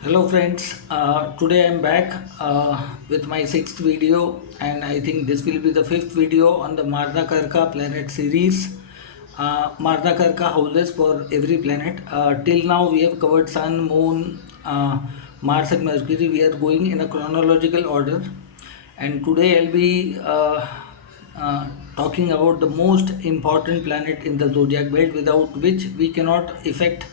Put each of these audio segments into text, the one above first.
Hello friends, today I'm back with my sixth video, and I think this will be the fifth video on the Marna Karaka planet series. Marna Karaka houses for every planet. Till now we have covered Sun, Moon, Mars and Mercury. We are going in a chronological order, and today I'll be talking about the most important planet in the zodiac belt, without which we cannot affect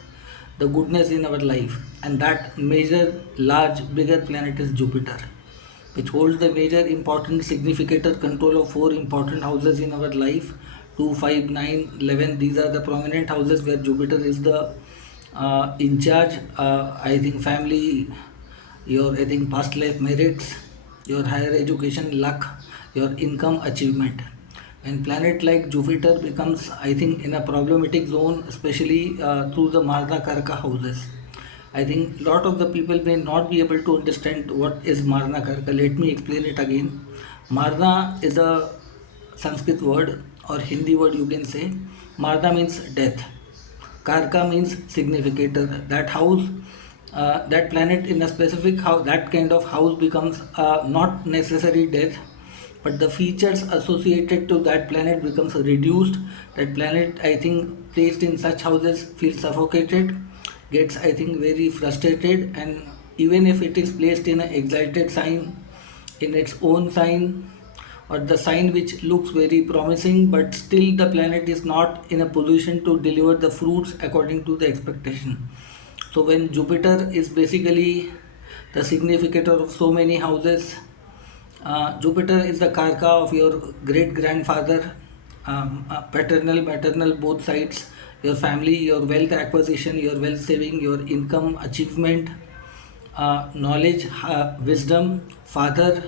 the goodness in our life. And that major, large, bigger planet is Jupiter, which holds the major important significator control of four important houses in our life: 2, 5, 9, 11. These are the prominent houses where Jupiter is the in charge. I think family, your I think past life merits, your higher education luck, your income achievement. When planet like Jupiter becomes, I think, in a problematic zone, especially through the Marna Karaka houses, I think lot of the people may not be able to understand what is Marna Karaka. Let me explain it again. Marna is a Sanskrit word or Hindi word, you can say. Marna means death. Karka means significator. That house, that planet in a specific house, that kind of house becomes not necessary death, but the features associated to that planet becomes reduced. That planet, I think, placed in such houses feels suffocated, gets, I think, very frustrated, and even if it is placed in an exalted sign, in its own sign, or the sign which looks very promising, but still the planet is not in a position to deliver the fruits according to the expectation. So when Jupiter is basically the significator of so many houses, Jupiter is the karka of your great grandfather, paternal, maternal, both sides, your family, your wealth acquisition, your wealth saving, your income achievement, knowledge, wisdom, father.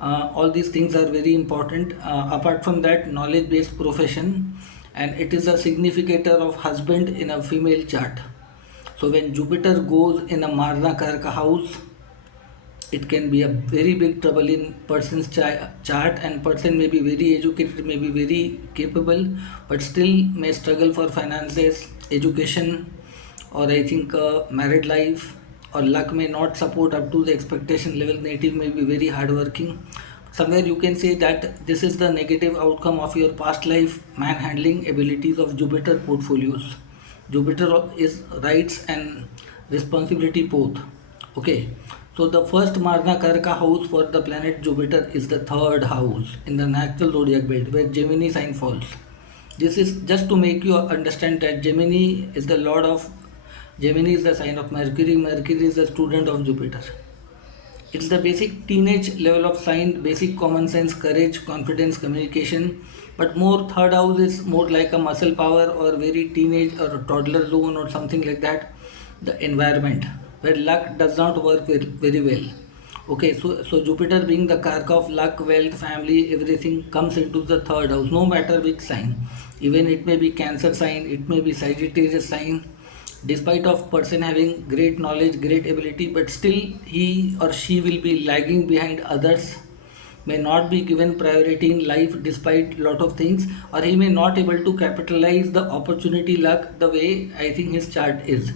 All these things are very important. Apart from that, knowledge based profession, and it is a significator of husband in a female chart. So when Jupiter goes in a Marna Karka house, it can be a very big trouble in person's chart, and person may be very educated, may be very capable, but still may struggle for finances, education, or I think married life, or luck may not support up to the expectation level. Native may be very hardworking. Somewhere you can say that this is the negative outcome of your past life manhandling abilities of Jupiter portfolios. Jupiter is rights and responsibility both. Okay, so the first Marna Karaka house for the planet Jupiter is the third house in the natural zodiac belt where Gemini sign falls. This is just to make you understand that Gemini is the lord of, Gemini is the sign of Mercury. Mercury is the student of Jupiter. It's the basic teenage level of sign, basic common sense, courage, confidence, communication. But more third house is more like a muscle power or very teenage or a toddler zone or something like that. The environment where luck does not work very well. Okay, so Jupiter being the karka of luck, wealth, family, everything comes into the third house, no matter which sign. Even it may be Cancer sign, it may be Sagittarius sign, despite of person having great knowledge, great ability, but still he or she will be lagging behind others, may not be given priority in life despite lot of things, or he may not able to capitalize the opportunity luck the way I think his chart is.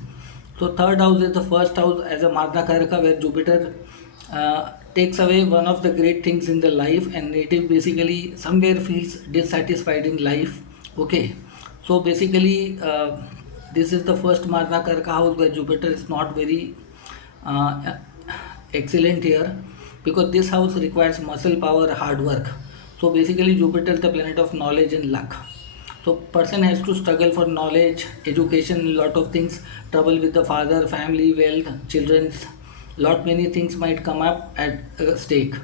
So third house is the first house as a Marna Karaka, where Jupiter takes away one of the great things in the life, and native basically somewhere feels dissatisfied in life. Okay, so basically this is the first Marna Karka house where Jupiter is not very uh, excellent here, because this house requires muscle power, hard work. So basically Jupiter is the planet of knowledge and luck. So person has to struggle for knowledge, education, lot of things, trouble with the father, family, wealth, children's, lot many things might come up at stake.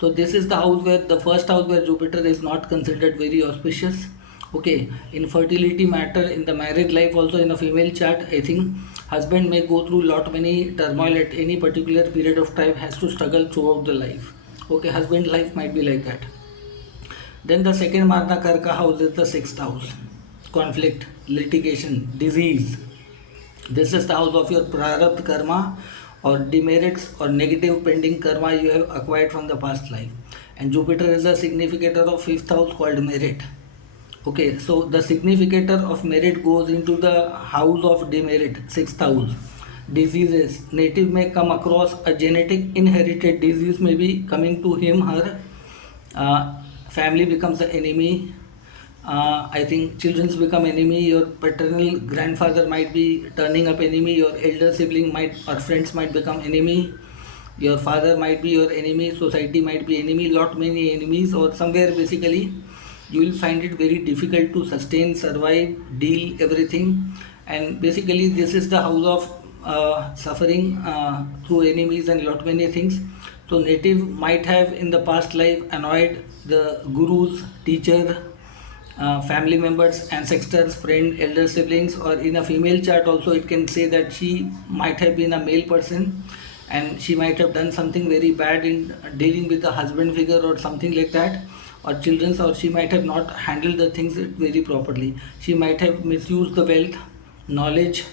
So this is the house where the first house where Jupiter is not considered very auspicious. Okay, infertility matter in the married life also in a female chart. I think husband may go through lot many turmoil at any particular period of time, has to struggle throughout the life. Okay, husband life might be like that. Then the second Marna Karka house is the sixth house. Conflict, litigation, disease. This is the house of your prarabdha karma or demerits or negative pending karma you have acquired from the past life. And Jupiter is a significator of fifth house called merit. Okay, so the significator of merit goes into the house of demerit, sixth house. diseases. Native may come across a genetic inherited disease, may be coming to him, her. Family becomes the enemy. I think children's become enemy. Your paternal grandfather might be turning up enemy. Your elder sibling might or friends might become enemy. Your father might be your enemy. Society might be enemy. Lot many enemies, or somewhere basically you will find it very difficult to sustain, survive, deal everything. And basically this is the house of suffering through enemies and lot many things. So native might have in the past life annoyed the gurus, teacher, family members, ancestors, friend, elder siblings, or in a female chart also it can say that she might have been a male person and she might have done something very bad in dealing with the husband figure or something like that, or children's, or she might have not handled the things very properly. She might have misused the wealth, knowledge,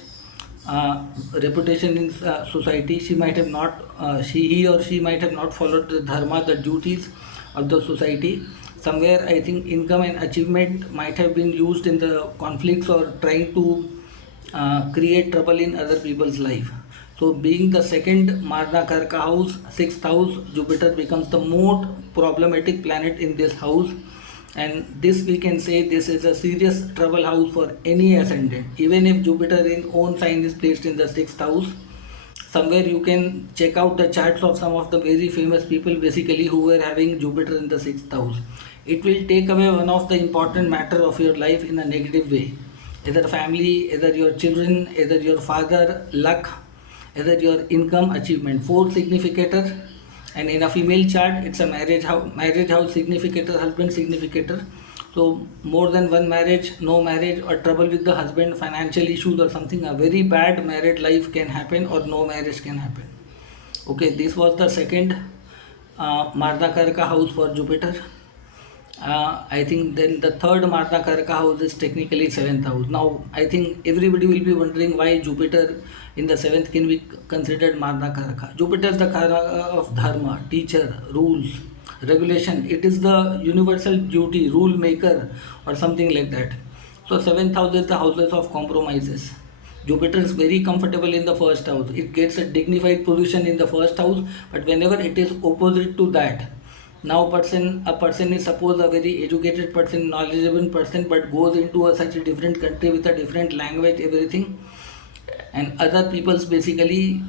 reputation in society. She might have not he or she might have not followed the dharma, the duties of the society. Somewhere I think income and achievement might have been used in the conflicts or trying to create trouble in other people's life. So being the second Marna Karaka house, sixth house, Jupiter becomes the most problematic planet in this house. And this we can say this is a serious trouble house for any ascendant. Even if Jupiter in own sign is placed in the sixth house, somewhere you can check out the charts of some of the very famous people basically who were having Jupiter in the sixth house. It will take away one of the important matter of your life in a negative way. Either family, either your children, either your father, luck, either your income, achievement. Fourth significator, and in a female chart it's a marriage house significator, husband significator. So more than one marriage, no marriage, or trouble with the husband, financial issues or something, a very bad married life can happen, or no marriage can happen. Okay, this was the second Marna Karaka house for Jupiter. I think then the third Marna Karaka house is technically seventh house. Now I think everybody will be wondering why Jupiter in the seventh can be considered Marna Karaka. Jupiter is the Karaka of Dharma, teacher, rules, regulation. It is the universal duty, rule maker, or something like that. So seventh house is the houses of compromises. Jupiter is very comfortable in the first house. It gets a dignified position in the first house, but whenever it is opposite to that, now a person is suppose a very educated person, knowledgeable person, but goes into such a different country with a different language, everything, and other people's basically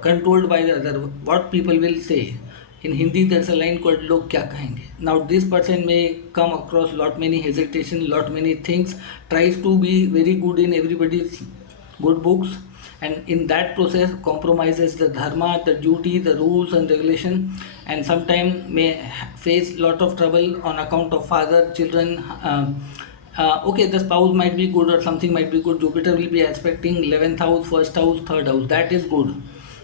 controlled by the other, what people will say. In Hindi there's a line called log kya kahenge. Now this person may come across lot many hesitation, lot many things, tries to be very good in everybody's good books, and in that process compromises the dharma, the duty, the rules and regulation, and sometimes may face lot of trouble on account of father, children. Okay, the spouse might be good or something might be good. Jupiter will be aspecting 11th house, first house, third house. That is good.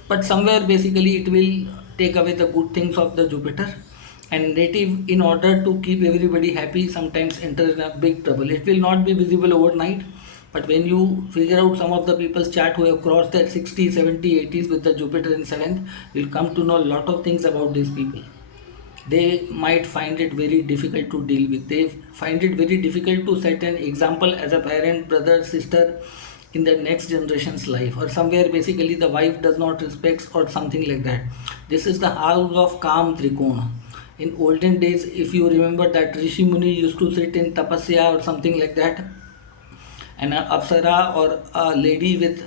But somewhere basically it will take away the good things of the Jupiter. And native, in order to keep everybody happy, sometimes enter in a big trouble. It will not be visible overnight. But when you figure out some of the people's chart who have crossed their 60, 70, 80s with the Jupiter in 7th, you'll come to know a lot of things about these people. They might find it very difficult to deal with. They find it very difficult to set an example as a parent, brother, sister in the next generation's life, or somewhere basically the wife does not respect or something like that. This is the house of Kam Trikona. In olden days, if you remember that Rishi Muni used to sit in tapasya or something like that, and an apsara or a lady with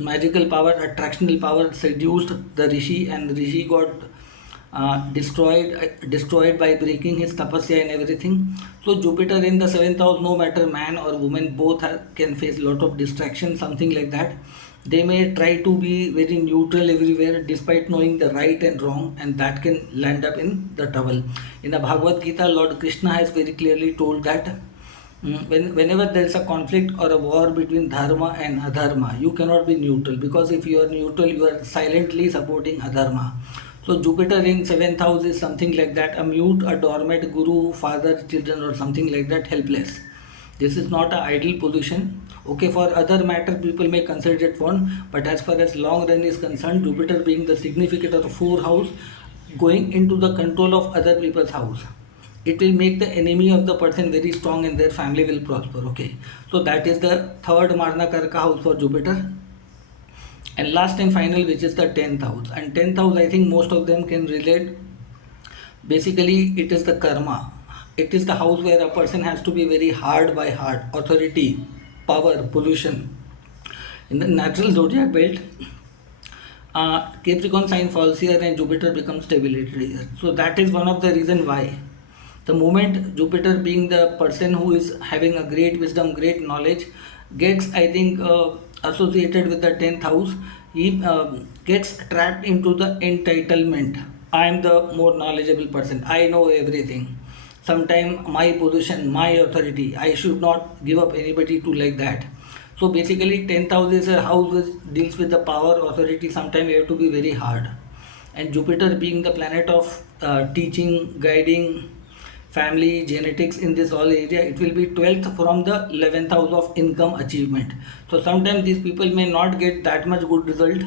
magical power, attractional power seduced the rishi, and the rishi got destroyed by breaking his tapasya and everything. So Jupiter in the seventh house, no matter man or woman, both can face lot of distraction, something like that. They may try to be very neutral everywhere despite knowing the right and wrong, and that can land up in the trouble. In the Bhagavad Gita, Lord Krishna has very clearly told that whenever there is a conflict or a war between dharma and adharma, you cannot be neutral, because if you are neutral, you are silently supporting adharma. So Jupiter in seventh house is something like that, a mute, a dormant guru, father, children, or something like that, helpless. This is not an ideal position. Okay, for other matter, people may consider it one, but as far as long run is concerned, Jupiter being the significator of four house, going into the control of other people's house, it will make the enemy of the person very strong and their family will prosper. Okay, so that is the third Marna Karaka house for Jupiter. And last and final, which is the 10th house. And 10th house, I think most of them can relate. Basically, it is the karma. It is the house where a person has to be very hard by heart, authority, power, pollution. In the natural zodiac belt, Capricorn sign falls here and Jupiter becomes stability here. So that is one of the reason why. The moment Jupiter, being the person who is having a great wisdom, great knowledge, gets, I think, associated with the 10th house, he gets trapped into the entitlement. I am the more knowledgeable person. I know everything. Sometimes my position, my authority, I should not give up anybody to like that. So basically, 10th house is a house which deals with the power, authority. Sometimes you have to be very hard. And Jupiter, being the planet of teaching, guiding, family, genetics, in this all area, it will be 12th from the 11th house of income achievement. So sometimes these people may not get that much good result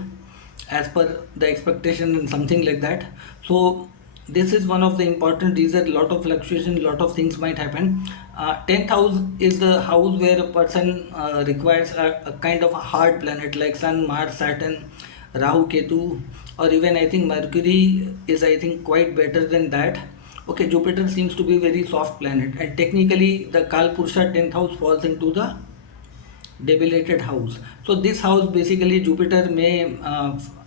as per the expectation and something like that. So this is one of the important reasons. A lot of fluctuation, lot of things might happen. 10th house is the house where a person requires a kind of a hard planet like Sun, Mars, Saturn, Rahu, Ketu, or even I think Mercury is, I think, quite better than that. Okay, Jupiter seems to be very soft planet, and technically the Kalpurusha 10th house falls into the debilitated house. So this house, basically Jupiter may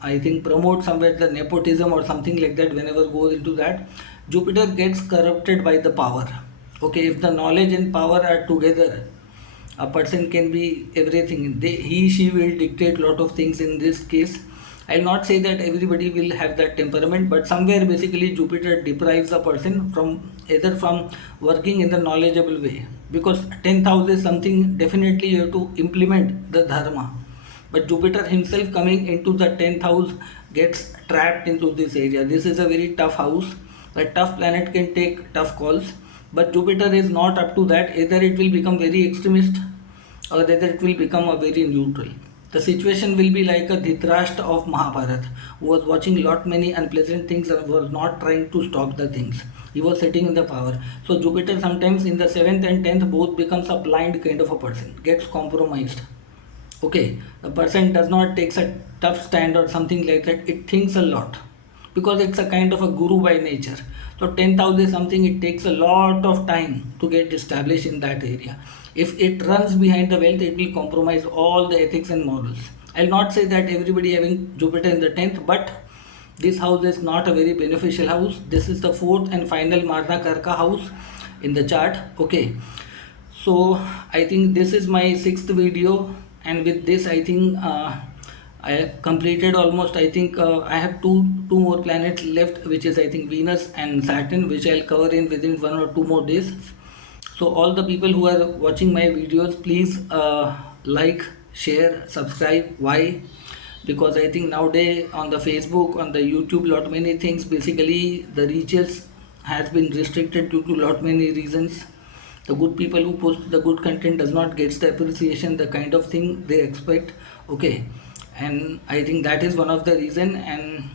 I think promote somewhere the nepotism or something like that. Whenever goes into that, Jupiter gets corrupted by the power. Okay, if the knowledge and power are together, a person can be everything. He she will dictate lot of things. In this case, I'll not say that everybody will have that temperament, but somewhere basically Jupiter deprives a person from either from working in the knowledgeable way, because 10th house is something definitely you have to implement the dharma. But Jupiter himself coming into the 10th house gets trapped into this area. This is a very tough house. A tough planet can take tough calls, but Jupiter is not up to that. Either it will become very extremist or whether it will become a very neutral. The situation will be like a Dhritarashtra of Mahabharata, who was watching lot many unpleasant things and was not trying to stop the things. He was sitting in the power. So Jupiter sometimes in the 7th and 10th both becomes a blind kind of a person, gets compromised. Okay, the person does not takes a tough stand or something like that. It thinks a lot because it's a kind of a guru by nature. So 10th house is something, it takes a lot of time to get established in that area. If it runs behind the wealth, it will compromise all the ethics and morals. I'll not say that everybody having Jupiter in the 10th, but this house is not a very beneficial house. This is the fourth and final Marna Karaka house in the chart. Okay, so I think this is my sixth video, and with this I think I completed almost. I think I have two more planets left, which is I think Venus and Saturn, which I'll cover in within 1 or 2 more days. So all the people who are watching my videos, please like, share, subscribe. Why? Because I think nowadays on the Facebook, on the YouTube, lot many things, basically the reaches has been restricted due to lot many reasons. The good people who post the good content does not get the appreciation, the kind of thing they expect. Okay, and I think that is one of the reason. And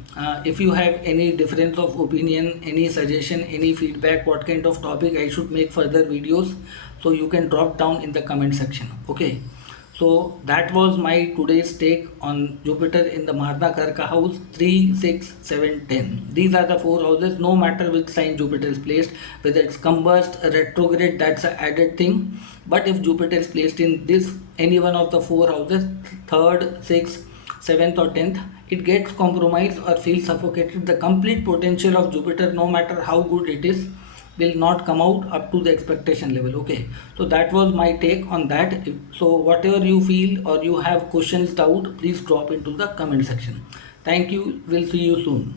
if you have any difference of opinion, any suggestion, any feedback, what kind of topic I should make further videos, so you can drop down in the comment section. Okay, so that was my today's take on Jupiter in the Marna Karka house 3, 6, 7, 10. These are the four houses, no matter which sign Jupiter is placed, whether it's combust, retrograde, that's an added thing. But if Jupiter is placed in this any one of the four houses, third, sixth, 7th or 10th, it gets compromised or feels suffocated. The complete potential of Jupiter, no matter how good it is, will not come out up to the expectation level. Okay, so that was my take on that. So whatever you feel or you have questions, doubt, please drop into the comment section. Thank you. We'll see you soon.